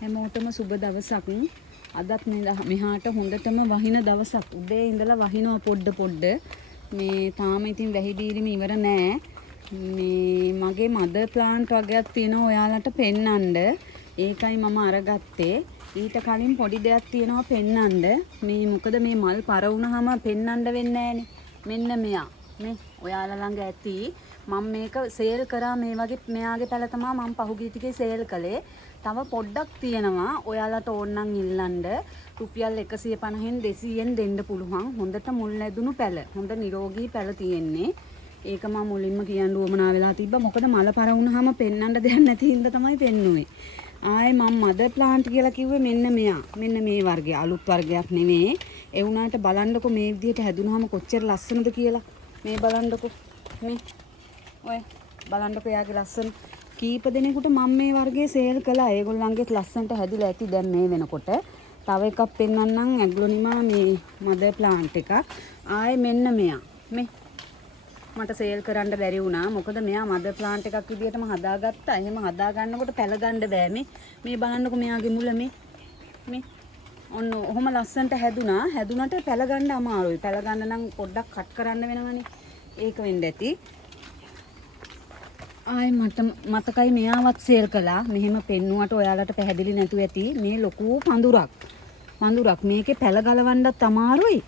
හැමෝටම සුබ දවසක්. අදත් මෙහාට හොඳටම වහින දවසක්. උදේ ඉඳලා වහිනවා පොඩ. මේ තාම ඉතින් වැහි බීරිම ඉවර නෑ. මේ මගේ මදර් ප්ලාන්ට් වගේක් තියෙනවා ඔයාලට පෙන්නන්න. ඒකයි මම අරගත්තේ. ඊට කලින් පොඩි දෙයක් තියෙනවා පෙන්නන්න. මේ මොකද මේ මල් පර වුණාම පෙන්නන්න වෙන්නේ නෑනේ. මෙන්න මෙයා. මේ ඔයාලා ළඟ ඇති මම මේක සේල් කරා මේ වගේ මෙයාගේ පැල තමයි මම පහුගිය ටිකේ සේල් කළේ. තව පොඩ්ඩක් තියෙනවා. ඔයාලට ඕන නම් ඉල්ලන්න. රුපියල් 150න් 200න් දෙන්න පුළුවන්. හොඳට මුල් ලැබුණු පැල. හොඳ නිරෝගී පැල තියෙන්නේ. ඒක මම මුලින්ම කියන්න උවමනා වෙලා තිබ්බා. මොකද මල පර වුණාම පෙන්නන්න දෙයක් නැති හින්දා තමයි පෙන්නුවේ. ආයේ මම මදර් ප්ලාන්ට් කියලා කිව්වේ මෙන්න මෙයා. මෙන්න මේ වර්ගය. අලුත් වර්ගයක් නෙමෙයි. ඒ වුණාට බලන්නකො මේ විදිහට හැදුනහම කොච්චර ලස්සනද කියලා. මේ බලන්නකො. මේ ඔය බලන්නකො යාගේ ලස්සන කීප දෙනෙකුට මම මේ වර්ගයේ සේල් කළා. ඒගොල්ලන්ගේත් ලස්සනට හැදිලා ඇති දැන් මේ වෙනකොට. තව එකක් පෙන්වන්නම් ඇග්ලොනිමා මේ මදර් ප්ලාන්ට් එකක්. ආයේ මෙන්න මෙයා. මේ මට සේල් කරන්න බැරි වුණා. මොකද මෙයා මදර් ප්ලාන්ට් එකක් විදියටම හදාගත්තා. එහෙම හදා ගන්නකොට පැල ගන්න බෑ මේ බලන්නකො මෙයාගේ මුල මේ ඔන්න ඔහොම ලස්සනට හැදුනා. හැදුනට පැල ගන්න අමාරුයි. පැල ගන්න නම් පොඩ්ඩක් කට් කරන්න වෙනවනේ. ඒක වෙන්න ඇති. ආයි මට මතකයි මෙයාවත් සේල් කළා. මෙහෙම පෙන්නුවට ඔයාලට පැහැදිලි නැතුව ඇති. මේ ලොකු පඳුරක්. මේකේ පැල ගලවන්නත් අමාරුයි.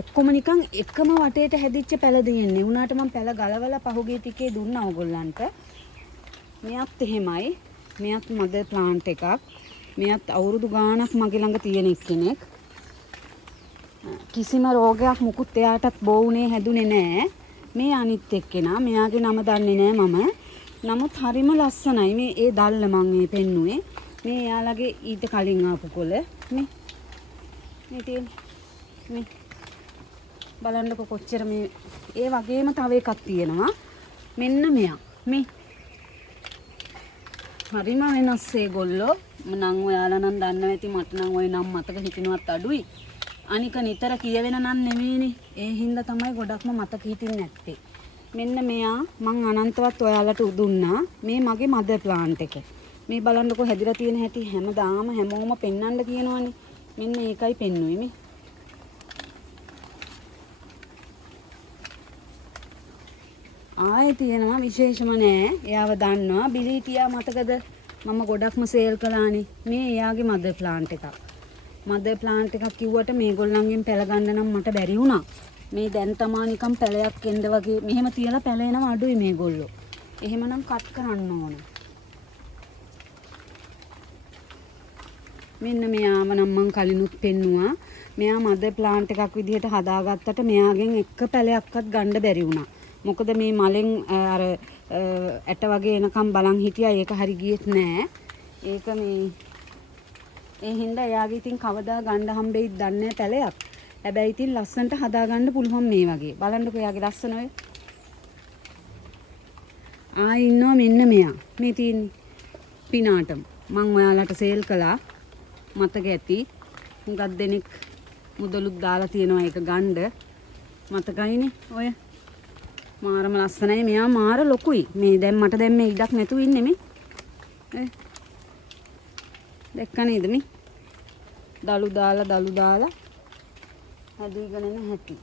ඔක්කොම නිකන් එකම වටේට හැදිච්ච පැල දෙන්නේ. උනාට මම පැල ගලවලා පහුගිය ටිකේ දුන්නා ඕගොල්ලන්ට. මෙයත් එහෙමයි. මෙයත් මදර් ප්ලාන්ට් එකක්. මෙයත් අවුරුදු ගාණක් මගේ ළඟ තියෙන කෙනෙක්. කිසිම රෝගයක් මුකුත් එයාටත් බෝවුනේ හැදුනේ නෑ. මේ අනිත් එක්කෙනා මෙයාගේ නම දන්නේ නෑ මම. නමුත් හරිම ලස්සනයි. මේ ඒ දැල්ල මම මේ පෙන්නුවේ. මේ එයාලගේ ඊට කලින් ආපු කොළ මේ තියෙන මේ බලන්නකො කොච්චර මේ ඒ වගේම තව එකක් තියෙනවා. මෙන්න මෙයා. මේ හරිම වෙනස් ඒගොල්ලෝ. මනම් ඔයාලා නම් දන්නවා ඇති. මට නම් ওই නම් මතක හිටිනවත් අඩුයි. අනික නිතර කියවෙන නම් නෙමෙයිනේ. ඒ හින්දා තමයි ගොඩක්ම මතක හිටින්නේ නැත්තේ. මෙන්න මෙයා මං අනන්තවත් ඔයාලට දුන්නා. මේ මගේ මදර් ප්ලාන්ට් එක. මේ බලන්නකො හැදිලා තියෙන හැටි හැමදාම හැමෝම පෙන්වන්න කියනවනේ. මෙන්න ඒකයි පෙන්වුවේ මේ. ආයේ තියෙනවා විශේෂම නෑ. එයාව දන්නවා. බිලීටියා මතකද? මම ගොඩක්ම සේල් කළානේ. මේ එයාගේ මදර් ප්ලාන්ට් එකක්. මදර් ප්ලාන්ට් එකක් කිව්වට මේගොල්ලන්ගෙන් පැල ගන්න නම් මට බැරි වුණා. මේ දැන් තමා නිකන් පැලයක් එන්න වගේ මෙහෙම තියලා පැල එනවා අඩුයි මේගොල්ලෝ. එහෙමනම් කට් කරන්න ඕන. මෙන්න මෙයාම නම් මං කලිනුත් පෙන්නුවා. මෙයා මදර් ප්ලාන්ට් එකක් විදිහට හදාගත්තට මෙයාගෙන් එක පැලයක්වත් ගන්න බැරි වුණා. මොකද මේ මලෙන් අර ඇට වගේ එනකම් බලන් හිටියා. ඒක හරි ගියෙත් නෑ. ඒක මේ ඒ හින්දා එයාගේ ඉතින් කවදා ගන්න හම්බෙයිද දන්නේ නැහැ පැලයක්. හැබැයි ඉතින් ලස්සනට හදා ගන්න පුළුවන් මේ වගේ. බලන්නකෝ එයාගේ ලස්සන ඔය. ආයි ඉන්නවා මෙන්න මෙයා. මේ තියෙන්නේ පිනාටම්. මම ඔයාලට සේල් කළා. මතක ඇති. හුඟක් දෙනෙක් මුදලුත් දාලා තියෙනවා ඒක ගන්න. මතකයිනේ ඔය. මාරම ලස්සනයි. මෙයා මාර ලොකුයි. මේ දැන් මට දැන් මේ ඉඩක් නැතුව ඉන්නේ මේ. දැක්ක නේද මේ? දලු දාලා හැදීගෙන එන හැටි.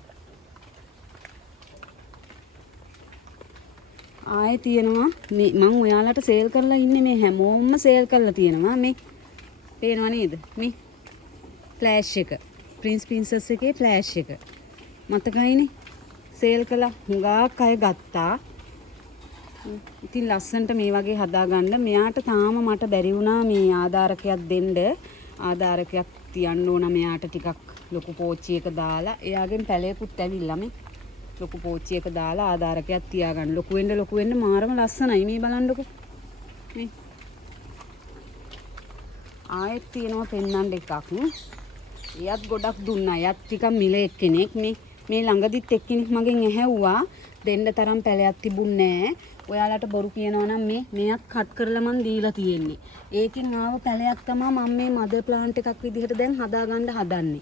ආයේ තියෙනවා මේ මම ඔයාලට සේල් කරලා ඉන්නේ. මේ හැමෝම සේල් කරලා තියෙනවා. මේ පේනව නේද? මේ ෆ්ලෑෂ් එක. ප්‍රින්ස් ප්‍රින්සස් එකේ ෆ්ලෑෂ් එක. මතකයිනේ? සේල් කළා. හුඟක් අය ගත්තා. ඉතින් ලස්සනට මේ වගේ හදාගන්න. මෙයාට තාම මට බැරි වුණා මේ ආධාරකයක් දෙන්න. ආධාරකයක් තියන්න ඕන මෙයාට ටිකක් ලොකු පෝච්චියක දාලා. එයාගෙන් පැලයකුත් ඇවිල්ලා මේ ලොකු පෝච්චියක දාලා ආධාරකයක් තියාගන්න. ලොකු වෙන්න මාරම ලස්සනයි. මේ බලන්නකො. මේ ආයෙත් තියෙනවා පෙන්නන්න එකක්. එයත් ගොඩක් දුන්නා. එයත් ටිකක් මිල එක්කෙනෙක්. මේ ළඟදිත් එක්කෙනෙක් මගෙන් ඇහැව්වා දෙන්න තරම් පැලයක් තිබුණේ නැහැ. ඔයාලට බොරු කියනවා නම් මේත් කට් කරලා මන් දීලා තියෙන්නේ. ඒකෙන් ආව පැලයක් තමයි මම මේ මදර් ප්ලාන්ට් එකක් විදිහට දැන් හදාගන්න හදන්නේ.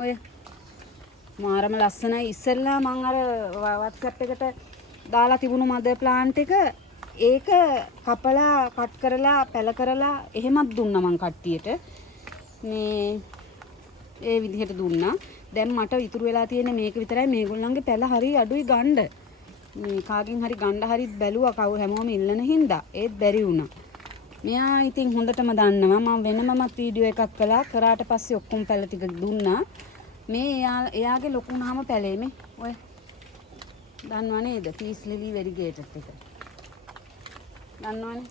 ඔය මාරම ලස්සනයි. ඉස්සෙල්ලා මං අර WhatsApp එකට දාලා තිබුණු මදර් ප්ලාන්ට් එක ඒක කපලා කට් කරලා පැල කරලා එහෙමත් දුන්නා මං කට්ටියට. මේ ඒ විදිහට දුන්නා. දැන් මට ඉතුරු වෙලා තියෙන්නේ මේක විතරයි. මේගොල්ලන්ගේ පැල හරි අඩුයි ගන්න. මේ කාගෙන් හරි ගන්න හරි බැලුවා කව හැමෝම ඉල්ලන හින්දා ඒත් බැරි වුණා. මෙයා ඉතින් හොඳටම දන්නවා. මම වෙනමමත් වීඩියෝ එකක් කළා. කරාට පස්සේ ඔක්කොම පැල ටික දුන්නා. මේ එයාගේ ලොකු වුණාම පැලේ මේ ඔය දන්නව නේද? පීස් ලිලි වෙරිගේටඩ් එක. දන්නවනේ.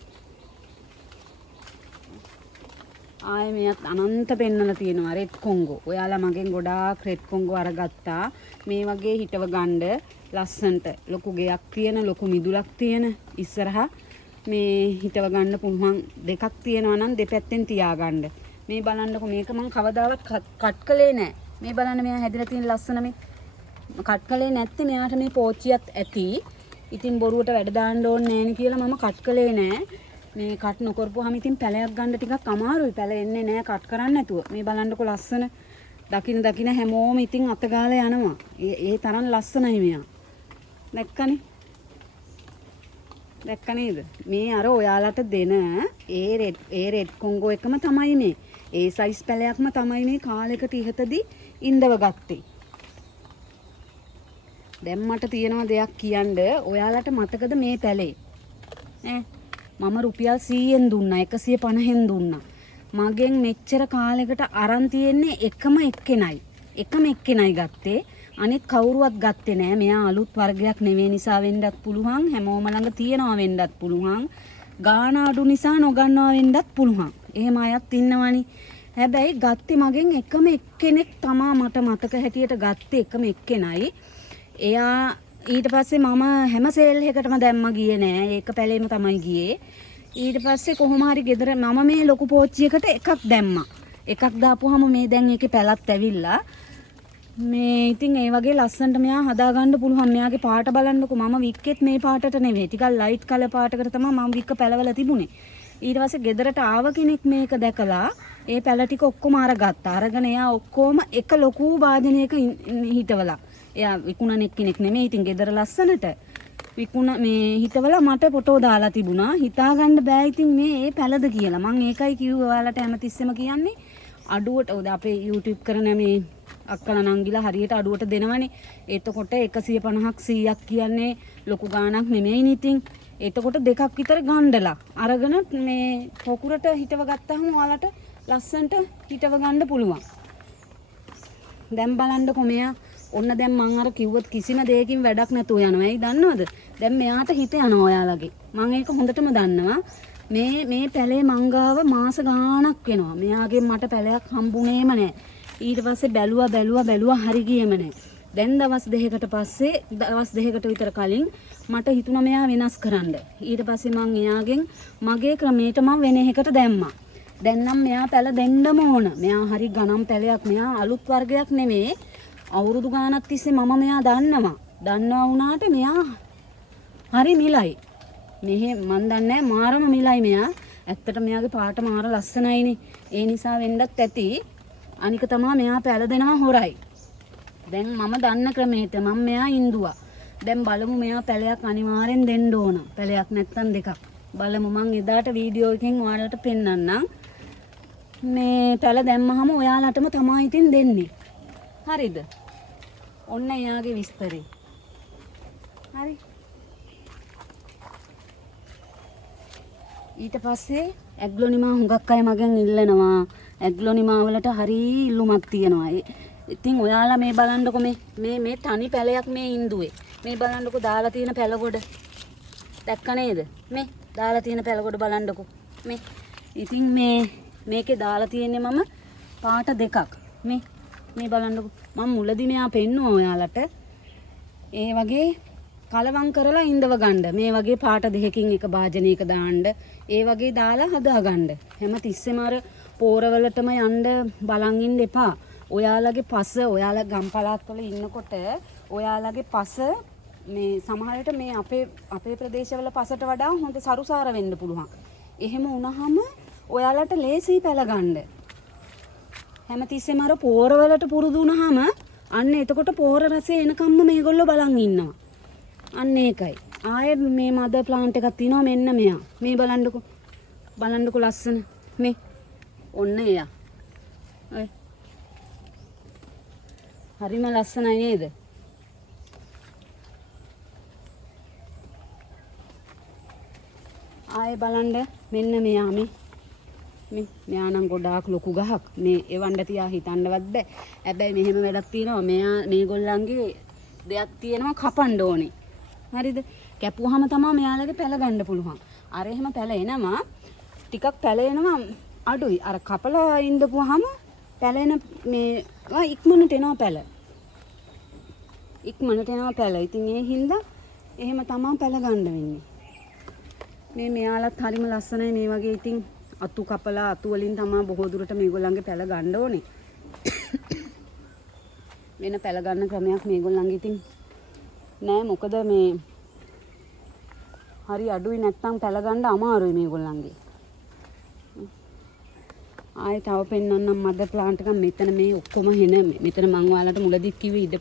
ආයේ මෙයත් අනන්ත පෙන්නලා තියෙනවා රෙඩ් කොංගෝ. ඔයාලා මගෙන් ගොඩාක් රෙඩ් කොංගෝ අරගත්තා. මේ වගේ හිටව ගන්න ලස්සන්ට ලොකු ගෙයක් තියෙන ලොකු මිදුලක් තියෙන ඉස්සරහා මේ හිටව ගන්න පුළුවන් දෙකක් තියෙනවා නම් දෙපැත්තෙන් තියාගන්න. මේ බලන්නකො මේක මම කවදාවත් කට් කළේ නැහැ. මේ බලන්න මෙයා හැදිලා තියෙන ලස්සන මේ කට් කළේ නැත්තේ මෙයාට මේ පෝච්චියත් ඇති. ඉතින් බොරුවට වැඩ දාන්න ඕනේ නැහැ නේ කියලා මම කට් කළේ නැහැ. මේ කට් නොකරපුවාම ඉතින් පැලයක් ගන්න ටිකක් අමාරුයි. පැල එන්නේ නැහැ කට් කරන්න නැතුව. මේ බලන්නකො ලස්සන දකින්න හැමෝම ඉතින් අත ගාලා යනවා. ඒ තරම් ලස්සනයි මෙයා. දැක්කනේ? දැක්ක නේද? මේ අර ඔයාලට දෙන ඒ රෙඩ් කොංගෝ එකම තමයි මේ. ඒ සයිස් පැලයක්ම තමයි මේ කාලයකට ඉහතදී ඉඳව ගත්තේ. දැන් මට තියෙනවා දෙයක් කියන්න. ඔයාලට මතකද මේ පැලේ? මම රුපියල් 100ෙන් දුන්නා 150ෙන් දුන්නා. මගෙන් මෙච්චර කාලයකට අරන් තියෙන්නේ එකම එක්කෙනයි ගත්තේ. අනිත් කවුරුවත් ගත්තේ නෑ. මෙයා අලුත් වර්ගයක් නෙවෙයි නිසා වෙන්නත් පුළුවන්. හැමෝම ළඟ තියනවා වෙන්නත් පුළුවන්. ගාන අඩු නිසා නොගන්නවා වෙන්නත් පුළුවන්. එහෙම අයත් ඉන්නවනේ. හැබැයි ගත්තේ මගෙන් එකම එක්කෙනෙක් තමා මට මතක හැටියට ගත්තේ එකම එක්කෙනයි. එයා ඊට පස්සේ මම හැම සේල් එකකටම දැම්ම ගියේ නෑ. ඒක පැලේම තමයි ගියේ. ඊට පස්සේ කොහොම හරි ගෙදර මම මේ ලොකු පෝච්චියකට එකක් දැම්මා. එකක් දාපුවාම මේ දැන් ඒකේ පැලත් ඇවිල්ලා මේ ඉතින් ඒ වගේ ලස්සනට මෙයා හදාගන්න පුළුවන්. මෙයාගේ පාට බලන්නකෝ. මම වික්කෙත් මේ පාටට නෙවෙයි. ටිකක් ලයිට් කලර් පාටකට තමයි මම වික්ක පැලවල තිබුණේ. ඊට පස්සේ ගෙදරට ආව කෙනෙක් මේක දැකලා ඒ පැල ටික ඔක්කොම අරගත්තා. අරගෙන එයා ඔක්කොම එක ලොකු වාදනයක හිටවලා. එයා විකුණන කෙනෙක් නෙමෙයි. ඉතින් ගෙදර ලස්සනට විකුණ මේ හිටවලා මට ෆොටෝ දාලා තිබුණා. හිතාගන්න බෑ ඉතින් මේ ඒ පැලද කියලා. මම ඒකයි කිව්වේ ඔයාලට හැමතිස්සෙම කියන්නේ අඩුවට අපේ YouTube කරන මේ අක්කලා නංගිලා හරියට අඩුවට දෙනවනේ. එතකොට 150ක් 100ක් කියන්නේ ලොකු ගාණක් නෙමෙයිනේ ඉතින්. එතකොට දෙකක් විතර ගණ්ඩලා අරගෙන මේ පොකුරට හිටව ගත්තාම ඔයාලට ලස්සන්ට හිටව ගන්න පුළුවන්. දැන් බලන්නකො මෙයා ඔන්න දැන් මං අර කිව්වොත් කිසිම දෙයකින් වැඩක් නැතුව යනවා. ඇයි දන්නවද? දැන් මෙයාට හිත යනවා ඔයාලගේ. මං ඒක හොඳටම දන්නවා. මේ පැලේ මංගාව මාස ගාණක් වෙනවා. මෙයාගෙන් මට පැලයක් හම්බුනේම නැහැ. ඊට පස්සේ බැලුවා හරි ගියේම නැහැ. දැන් දවස් දෙකකට විතර කලින් මට හිතුණා මෙයා වෙනස් කරන්න. ඊට පස්සේ මං එයාගෙන් මගේ ක්‍රමයට මං වෙන එකකට දැම්මා. දැන් නම් මෙයා පැල දෙන්නම ඕන. මෙයා හරි ගණන් පැලයක්. මෙයා අලුත් වර්ගයක් නෙමෙයි. අවුරුදු ගානක් තිස්සේ මම මෙයා දන්නවා වුණාට මෙයා හරි මිලයි. මෙහෙ මන් දන්නේ මාරම මිලයි මෙයා. ඇත්තට මෙයාගේ පාට මාර ලස්සනයිනේ. ඒ නිසා වෙන්නත් ඇති. අනික තමයි මෙයා පැල දෙනවා හොරයි. දැන් මම දන්න ක්‍රමයට මම මෙයා ඉන්දුවා. දැන් බලමු මෙයා පැලයක් අනිවාර්යෙන් දෙන්න ඕන. පැලයක් නැත්තම් දෙකක්. බලමු මං එදාට වීඩියෝ එකෙන් ඔයාලට පෙන්නන්නම්. මේ පැල දැම්මහම ඔයාලටම තමයි ඉතින් දෙන්නේ. හරිද? ඔන්න එයාගේ විස්තරේ. හරි. ඊට පස්සේ ඇග්ලොනිමා හුඟක් අය මගෙන් ඉල්ලනවා. ඇග්ලොනිමා වලට හරි ඉල්ලුමක් තියෙනවා. ඉතින් ඔයාලා මේ බලන්නකො මේ තනි පැලයක් මේ ඉන්දුවේ. මේ බලන්නකො දාලා තියෙන පැලගොඩ. දැක්ක නේද? මේ දාලා තියෙන පැලගොඩ බලන්නකො. මේ ඉතින් මේකේ දාලා තියෙන්නේ මම පාට දෙකක්. මේ බලන්නකො. මම මුලදී මෙයා පෙන්නුවා ඔයාලට. ඒ වගේ කලවම් කරලා ඉඳව ගන්න. මේ වගේ පාට දෙකකින් එක භාජනයක දාන්න. ඒ වගේ දාලා හදා ගන්න. හැම තිස්සෙම අර පෝරවලටම යන්න බලන් ඉන්න එපා. ඔයාලගේ පස ඔයාලා ගම් පළාත් වල ඉන්නකොට ඔයාලගේ පස මේ සමහරට මේ අපේ ප්‍රදේශවල පසට වඩා හොඳ සරුසාර වෙන්න පුළුවන්. එහෙම වුණාම ඔයාලට ලේසි පැල ගන්න. හැමතිස්සෙම අර පෝරවලට පුරුදු වුණාම අන්න එතකොට පෝර රසය එනකම්ම මේගොල්ලෝ බලන් ඉන්නවා. අන්න ඒකයි. ආයේ මේ මදර් ප්ලාන්ට් එකක් තියෙනවා මෙන්න මෙයා. මේ බලන්නකෝ. බලන්නකෝ ලස්සන. මේ ඔන්න එයා. ඔය. හරිම ලස්සනයි නේද? ආයේ බලන්න මෙන්න මෙයා මේ මෙයා නම් ගොඩාක් ලොකු ගහක්. මේ එවන්න තියා හිතන්නවත් බෑ. හැබැයි මෙහෙම වැඩක් තියෙනවා. මෙයා මේගොල්ලන්ගේ දෙයක් තියෙනවා කපන්න ඕනේ. හරිද? කැපුවාම තමයි මෙයාලගේ පැල ගන්න පුළුවන්. අර එහෙම පැල එනවා ටිකක් පැල එනවා අඩුයි. අර කපලා ඉඳපුවාම පැල එන මේ ඉක්මනට එනවා පැල. ඉක්මනට එනවා පැල. ඉතින් ඒ හින්දා එහෙම තමයි පැල ගන්න වෙන්නේ. මේ මෙයාලත් හරිම ලස්සනයි මේ වගේ. ඉතින් අතු කපලා අතු වලින් තමයි බොහෝ දුරට මේගොල්ලන්ගේ පැල ගන්න ඕනේ. වෙන පැල ගන්න ක්‍රමයක් මේගොල්ලන්ගේ ඉතින් නෑ. මොකද මේ හරි අඩුයි නැත්තම් පැල ගන්න අමාරුයි මේගොල්ලන්ගේ. ආයෙ තව පෙන්නන්නම් මදර් ප්ලාන්ට් එකක් මෙතන මේ ඔක්කොම හෙන මෙතන මං ඔයාලට මුලදි කිව්වේ ඉඩ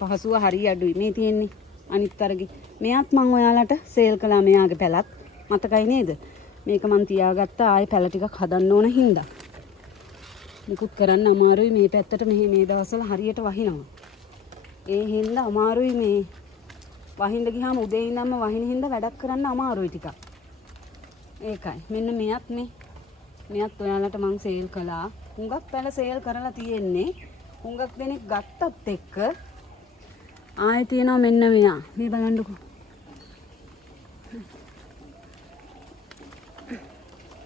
පහසුව හරි අඩුයි මේ තියෙන්නේ අනිත් අරගේ. මෙයාත් මං ඔයාලට සේල් කළා මෙයාගේ පැලත්. මතකයි නේද? මේක මං තියාගත්තා ආයෙ පැල ටිකක් හදන්න ඕන හින්දා. නිකුත් කරන්න අමාරුයි මේ පැත්තට මේ දවස්වල හරියට වහිනවා. ඒ හින්දා අමාරුයි මේ වහින්න ගියාම උදේ ඉඳන්ම වහින හින්දා වැඩක් කරන්න අමාරුයි ටිකක්. ඒකයි. මෙන්න මෙයත් ඔයාලට මං සේල් කළා. හුඟක් පැල සේල් කරලා තියෙන්නේ. හුඟක් දෙනෙක් ගත්තත් එක්ක ආයෙ තියෙනවා මෙන්න මෙයා. මේ බලන්නකෝ.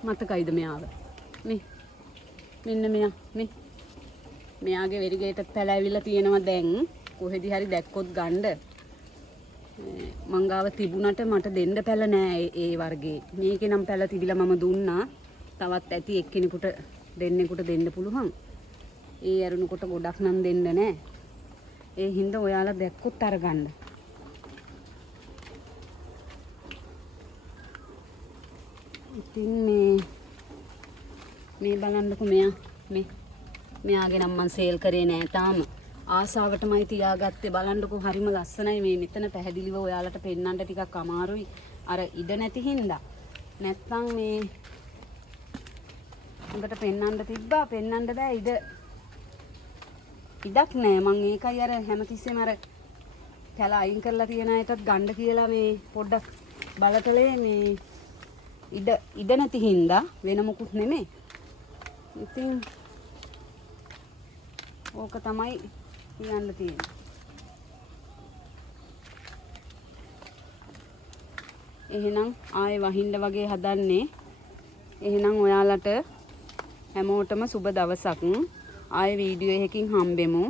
මතකයිද මෙයාව? මෙන්න මෙයා මෙයාගේ වෙරිගේට පැල ඇවිල්ලා තියෙනවා දැන්. කොහෙදි හරි දැක්කොත් ගන්න. මංගාව තිබුණට මට දෙන්න පැල නෑ ඒ වර්ගේ. මේකේ නම් පැල තිබිලා මම දුන්නා. තවත් ඇති එක්කෙනෙකුට දෙන්නෙකුට දෙන්න පුළුවන්. ඒ ඇරුණුකොට ගොඩක් නම් දෙන්න නෑ. ඒ හින්දා ඔයාලා දැක්කොත් අරගන්න. ඉතින් මේ බලන්නකෝ මෙයාගේ නම් මං සේල් කරේ නෑ තාම. ආසාවටමයි තියාගත්තේ. බලන්නකෝ හරිම ලස්සනයි මේ මෙතන පැහැදිලිව ඔයාලට පෙන්නන්න ටිකක් අමාරුයි. අර ඉඩ නැති හින්දා. නැත්තම් මේ උඹට පෙන්නන්න තිබ්බා පෙන්නන්න බෑ ඉඩක් නෑ. මං ඒකයි අර හැමතිස්සෙම අර පැල අයින් කරලා තියන අයටත් ගන්න කියලා මේ පොඩ්ඩක් බලතලේ මේ ඉඩ නැති හින්දා වෙන මොකුත් නෙමෙයි. ඉතින් ඕක තමයි කියන්න තියෙන්නේ. එහෙනම් ආයෙ වහින්න වගේ හදන්නේ. එහෙනම් ඔයාලට හැමෝටම සුබ දවසක්. ආයෙ වීඩියෝ එකකින් හම්බෙමු.